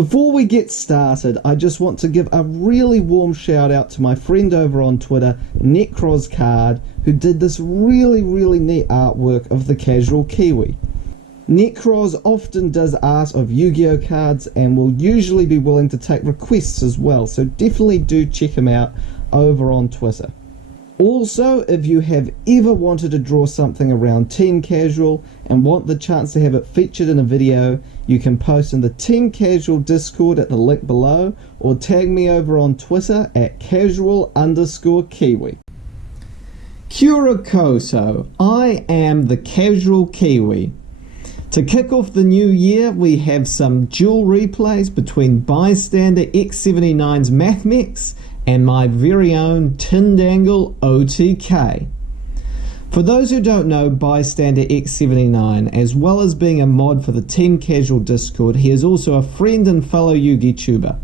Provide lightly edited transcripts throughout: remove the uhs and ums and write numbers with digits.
Before we get started, I just want to give a really warm shout out to my friend over on Twitter, Necroscard, who did this really neat artwork of the casual Kiwi. Necros often does art of Yu-Gi-Oh cards and will usually be willing to take requests as well, so definitely do check him out over on Twitter. Also, if you have ever wanted to draw something around Team Casual and want the chance to have it featured in a video, you can post in the Team Casual Discord at the link below, or tag me over on Twitter at casual_Kiwi. Kia koso, I am the Casual Kiwi. To kick off the new year, we have some duel replays between BYSTANDEX79's Mathmech and my very own Tindangle OTK. For those who don't know BYSTANDEX79, as well as being a mod for the Team Casual Discord, he is also a friend and fellow Yugituber.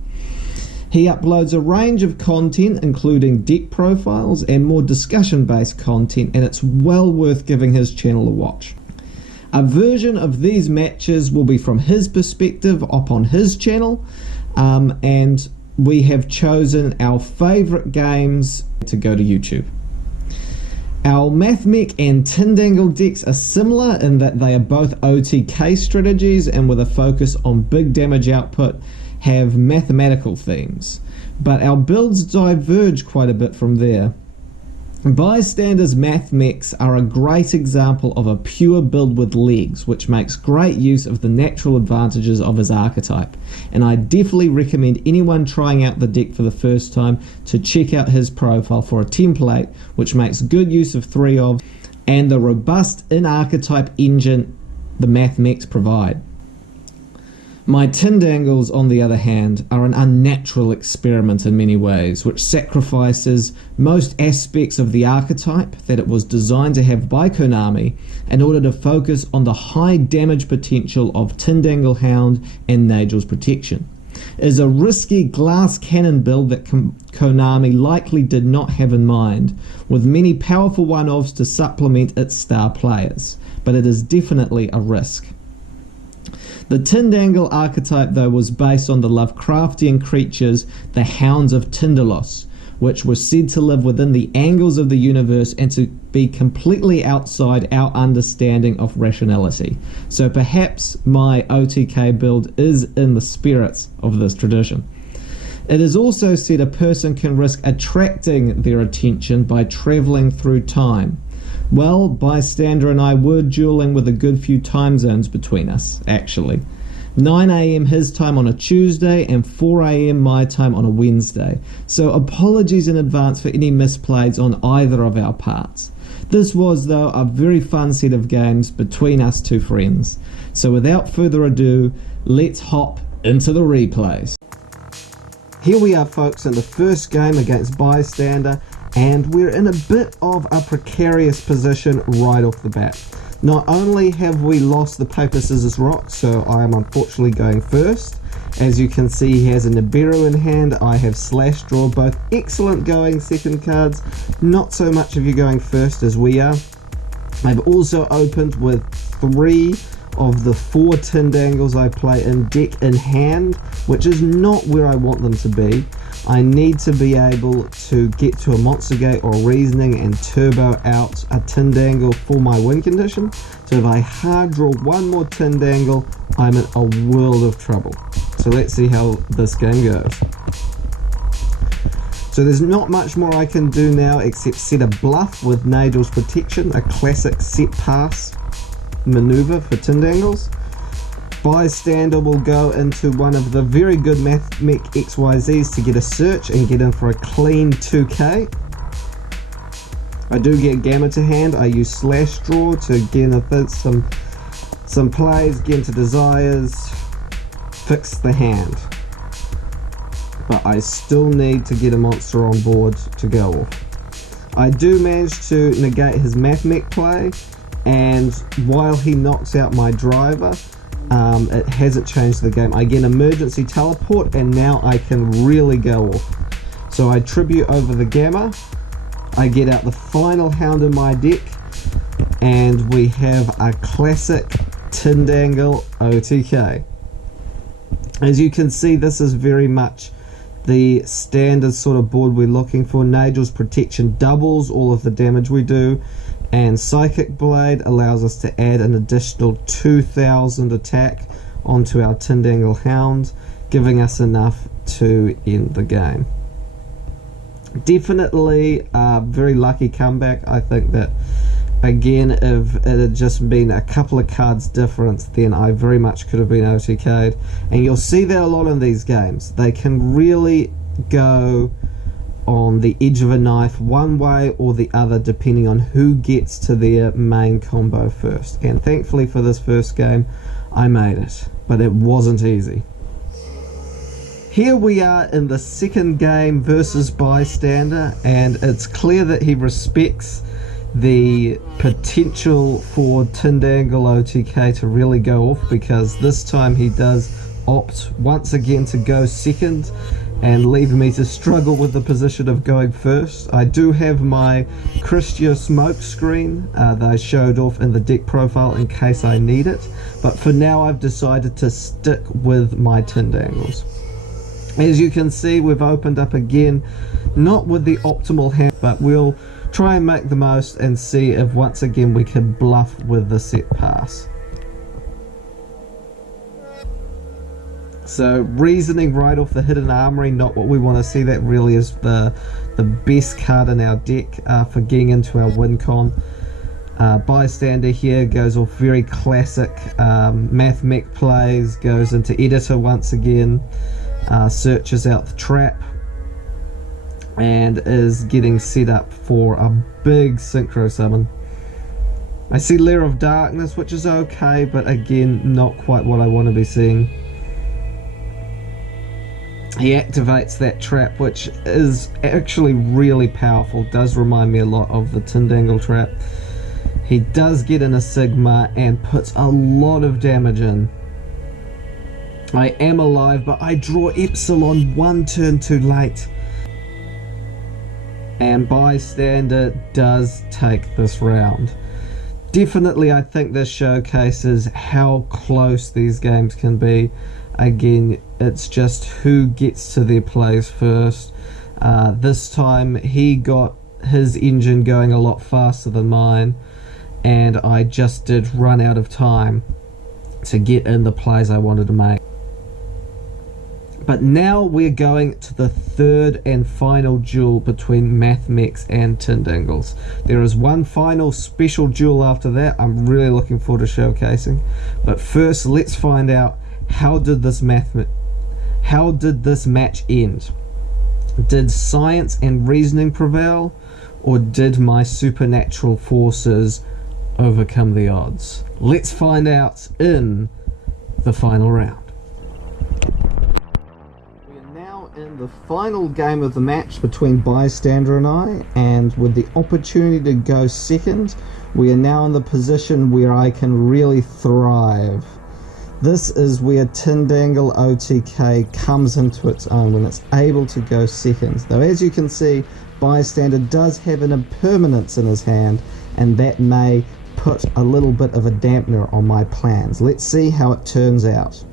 He uploads a range of content including deck profiles and more discussion based content, and it's well worth giving his channel a watch. A version of these matches will be from his perspective up on his channel, and we have chosen our favourite games to go to YouTube. Our Mathmech and Tindangle decks are similar in that they are both OTK strategies and with a focus on big damage output have mathematical themes, but our builds diverge quite a bit from there. Bystander's Mathmechs are a great example of a pure build with legs, which makes great use of the natural advantages of his archetype, and I definitely recommend anyone trying out the deck for the first time to check out his profile for a template which makes good use of 3 of and the robust in-archetype engine the Mathmechs provide. My Tindangles, on the other hand, are an unnatural experiment in many ways, which sacrifices most aspects of the archetype that it was designed to have by Konami in order to focus on the high damage potential of Tindangle Hound and Nagel's Protection. It is a risky glass cannon build that Konami likely did not have in mind, with many powerful one-offs to supplement its star players, but it is definitely a risk. The Tindangle archetype, though, was based on the Lovecraftian creatures, the Hounds of Tindalos, which were said to live within the angles of the universe and to be completely outside our understanding of rationality. So perhaps my OTK build is in the spirits of this tradition. It is also said a person can risk attracting their attention by travelling through time. Well, Bystander and I were dueling with a good few time zones between us, actually. 9 AM his time on a Tuesday and 4 AM my time on a Wednesday, so apologies in advance for any misplays on either of our parts. This was, though, a very fun set of games between us two friends. So without further ado, let's hop into the replays. Here we are, folks, in the first game against Bystander, and we're in a bit of a precarious position right off the bat. Not only have we lost the paper, scissors, rock, so I am unfortunately going first. As you can see, he has a Nibiru in hand. I have slash draw, both excellent going second cards, not so much of you going first as we are. I've also opened with 3 of the 4 Tindangles I play in deck in hand, which is not where I want them to be. I need to be able to get to a Monster Gate or Reasoning and turbo out a Tindangle for my win condition. So if I hard draw one more Tindangle, I'm in a world of trouble. So let's see how this game goes. So there's not much more I can do now except set a bluff with Nagel's Protection, a classic set pass maneuver for Tindangles. Bystander will go into one of the very good Mathmech XYZs to get a search and get in for a clean 2k. I do get Gamma to hand. I use slash draw to get in some plays, get into desires, fix the hand. But I still need to get a monster on board to go off. I do manage to negate his Mathmech play, and while he knocks out my driver, it hasn't changed the game. I get an emergency teleport, and now I can really go off. So I tribute over the Gamma, I get out the final Hound in my deck, and we have a classic Tindangle OTK. As you can see, this is very much the standard sort of board we're looking for. Nagel's Protection doubles all of the damage we do, and Psychic Blade allows us to add an additional 2000 attack onto our Tindangle Hound, giving us enough to end the game. Definitely a very lucky comeback. I think that, again, if it had just been a couple of cards difference, then I very much could have been OTK'd. And you'll see that a lot in these games. They can really go on the edge of a knife one way or the other, depending on who gets to their main combo first. And thankfully for this first game, I made it, but it wasn't easy. Here we are in the second game versus Bystander, and it's clear that he respects the potential for Tindangle OTK to really go off, because this time he does opt once again to go second and leave me to struggle with the position of going first. I do have my Christio smoke screen that I showed off in the deck profile in case I need it, but for now I've decided to stick with my Tindangles. As you can see, we've opened up again, not with the optimal hand, but we'll try and make the most and see if once again we can bluff with the set pass. So reasoning right off the Hidden Armory, not what we want to see. That really is the best card in our deck for getting into our win con. Bystander here goes off very classic Mathmech plays, goes into Editor once again, searches out the trap, and is getting set up for a big synchro summon. I see Lair of Darkness, which is okay, but again, not quite what I want to be seeing. He activates that trap, which is actually really powerful, does remind me a lot of the Tindangle trap. He does get in a Sigma and puts a lot of damage in. I am alive, but I draw Epsilon one turn too late. And Bystander does take this round. Definitely, I think this showcases how close these games can be. Again, it's just who gets to their plays first. This time he got his engine going a lot faster than mine, and I just did run out of time to get in the plays I wanted to make. But now we're going to the third and final duel between Mathmechs and Tindangles. There is one final special duel after that I'm really looking forward to showcasing. But first, let's find out how did this match end? Did science and reasoning prevail, or did my supernatural forces overcome the odds? Let's find out in the final round. In the final game of the match between Bystander and I, and with the opportunity to go second, we are now in the position where I can really thrive. This is where Tindangle OTK comes into its own, when it's able to go second. Though as you can see, Bystander does have an impermanence in his hand, and that may put a little bit of a dampener on my plans. Let's see how it turns out.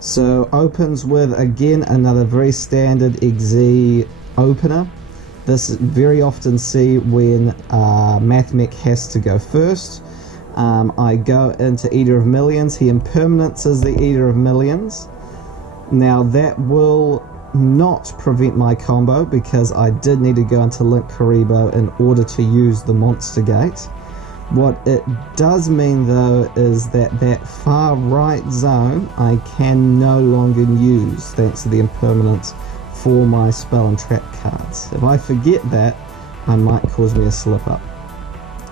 So opens with, again, another very standard XZ opener. This very often see when Mathmech has to go first. I go into Eater of Millions. He impermanences the Eater of Millions. Now that will not prevent my combo, because I did need to go into Link Karibo in order to use the Monster Gate. What it does mean though is that that far right zone I can no longer use, thanks to the impermanence for my spell and trap cards. If I forget that, I might cause me a slip up.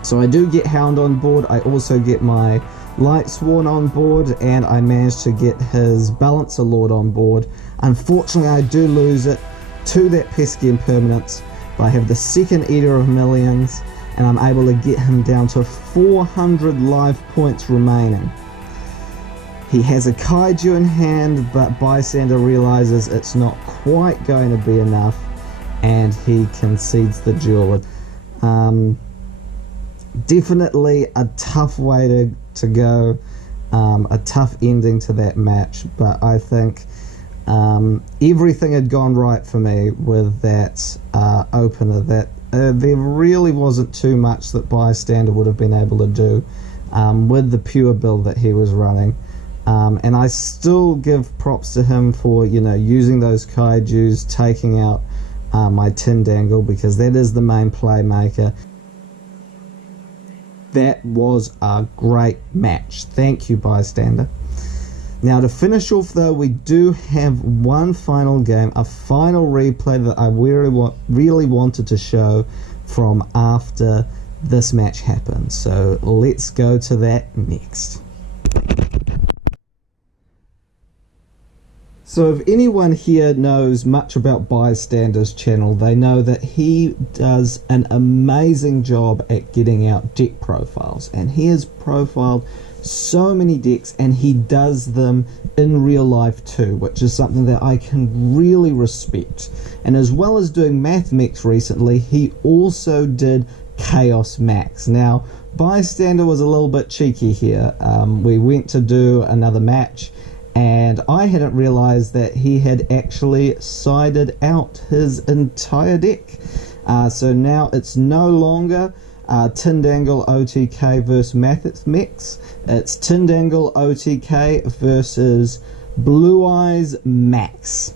So I do get Hound on board. I also get my Lightsworn on board, and I managed to get his Balancer Lord on board. Unfortunately, I do lose it to that pesky impermanence, but I have the second Eater of Millions, and I'm able to get him down to 400 life points remaining. He has a Kaiju in hand, but Bystander realizes it's not quite going to be enough, and he concedes the duel. Definitely a tough way to go. a tough ending to that match, but I think everything had gone right for me with that opener. That there really wasn't too much that Bystander would have been able to do with the pure build that he was running. And I still give props to him for, you know, using those kaijus, taking out my Tindangle, because that is the main playmaker. That was a great match. Thank you, Bystander. Now, to finish off, though, we do have one final game, a final replay that I really wanted to show from after this match happened. So let's go to that next. So if anyone here knows much about Bystander's channel, they know that he does an amazing job at getting out deck profiles, and he has profiled so many decks, and he does them in real life too, which is something that I can really respect. And as well as doing Mathmech recently, he also did Chaos Max. Now, Bystander was a little bit cheeky here. We went to do another match, and I hadn't realized that he had actually sided out his entire deck. So now it's no longer Tindangle OTK versus Mathmech. It's Tindangle OTK versus Blue Eyes Max.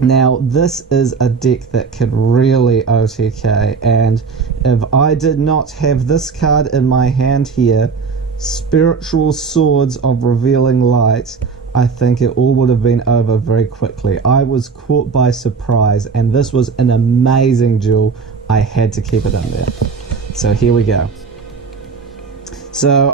Now, this is a deck that can really OTK, and if I did not have this card in my hand here, Spiritual Swords of Revealing Light, I think it all would have been over very quickly. I was caught by surprise, and this was an amazing duel. I had to keep it in there. So here we go. So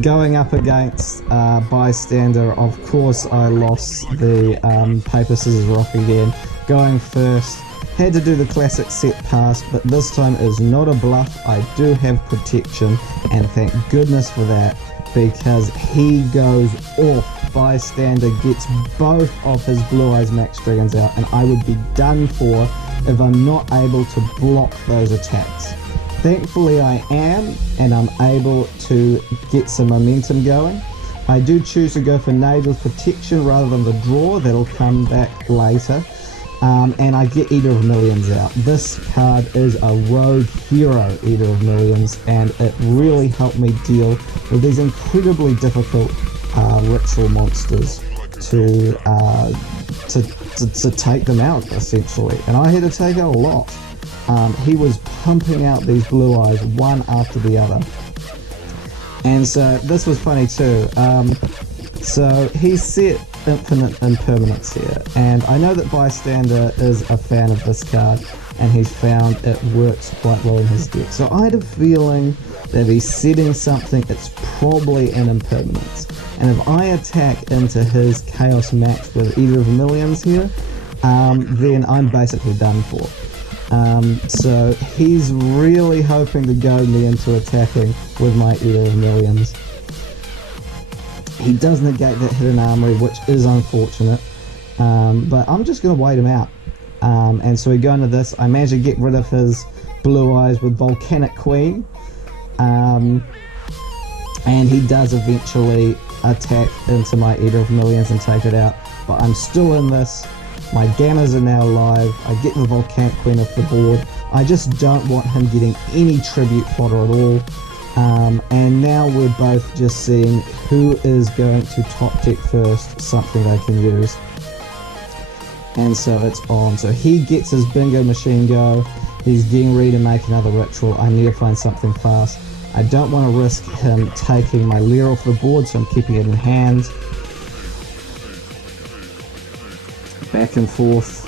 going up against Bystander, of course I lost the paper, scissors, rock again. Going first, had to do the classic set pass, but this time is not a bluff. I do have protection, and thank goodness for that, because he goes off. Bystander gets both of his Blue Eyes Max Dragons out, and I would be done for if I'm not able to block those attacks. Thankfully I am, and I'm able to get some momentum going. I do choose to go for Nadel's Protection rather than the draw. That'll come back later. And I get Eater of Millions out. This card is a rogue hero, Eater of Millions, and it really helped me deal with these incredibly difficult ritual monsters to take them out, essentially. And I had to take out a lot. He was pumping out these Blue Eyes one after the other. And so this was funny too. So he set Infinite Impermanence here, and I know that Bystander is a fan of this card, and he's found it works quite well in his deck. So I had a feeling that he's setting something that's probably an Impermanence, and if I attack into his Chaos Max with Eater of Millions here, then I'm basically done for. So he's really hoping to goad me into attacking with my Eater of Millions. He does negate that hidden armory, which is unfortunate, but I'm just going to wait him out. And so we go into this. I manage to get rid of his Blue Eyes with Volcanic Queen, and he does eventually attack into my Eater of Millions and take it out, but I'm still in this. My Gammas are now live. I get the Volcanic Queen off the board. I just don't want him getting any tribute fodder at all. And now we're both just seeing who is going to top deck first, something they can use. And so it's on. So he gets his bingo machine go. He's getting ready to make another ritual. I need to find something fast. I don't want to risk him taking my Leer off the board, so I'm keeping it in hand. Back and forth.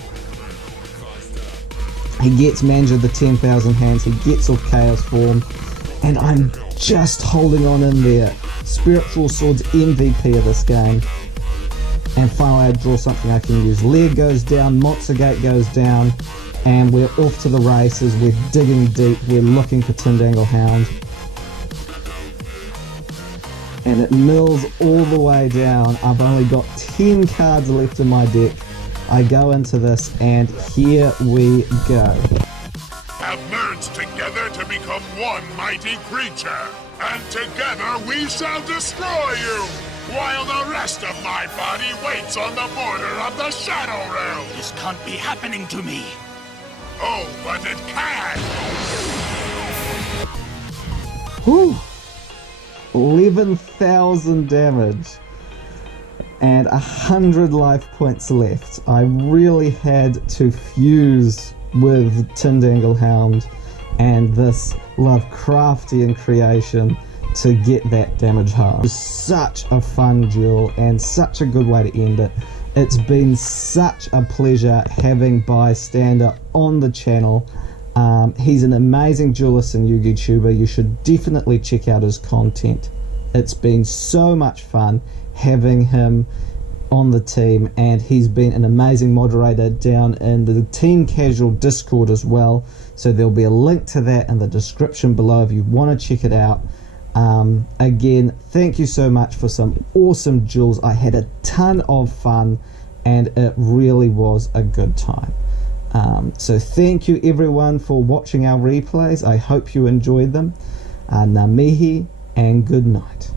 He gets Manager of the 10,000 Hands. He gets off Chaos Form. And I'm just holding on in there. Spiritual Swords MVP of this game. And finally I draw something I can use. Leer goes down, Monster Gate goes down, and we're off to the races. We're digging deep. We're looking for Tindangle Hound. And it mills all the way down. I've only got 10 cards left in my deck. I go into this, and here we go. have merged together to become one mighty creature. And together we shall destroy you, while the rest of my body waits on the border of the Shadow Realm. This can't be happening to me. Oh, but it can! Whew. 11,000 damage and 100 life points left. I really had to fuse with Tindangle Hound and this Lovecraftian creation to get that damage home. It was such a fun duel and such a good way to end it. It's been such a pleasure having Bystander on the channel. He's an amazing duelist and Yugituber. You should definitely check out his content. It's been so much fun having him on the team, and he's been an amazing moderator down in the Team Casual Discord as well. So there'll be a link to that in the description below if you want to check it out. Again, thank you so much for some awesome duels. I had a ton of fun and it really was a good time. So thank you everyone for watching our replays. I hope you enjoyed them. Ngā mihi and good night.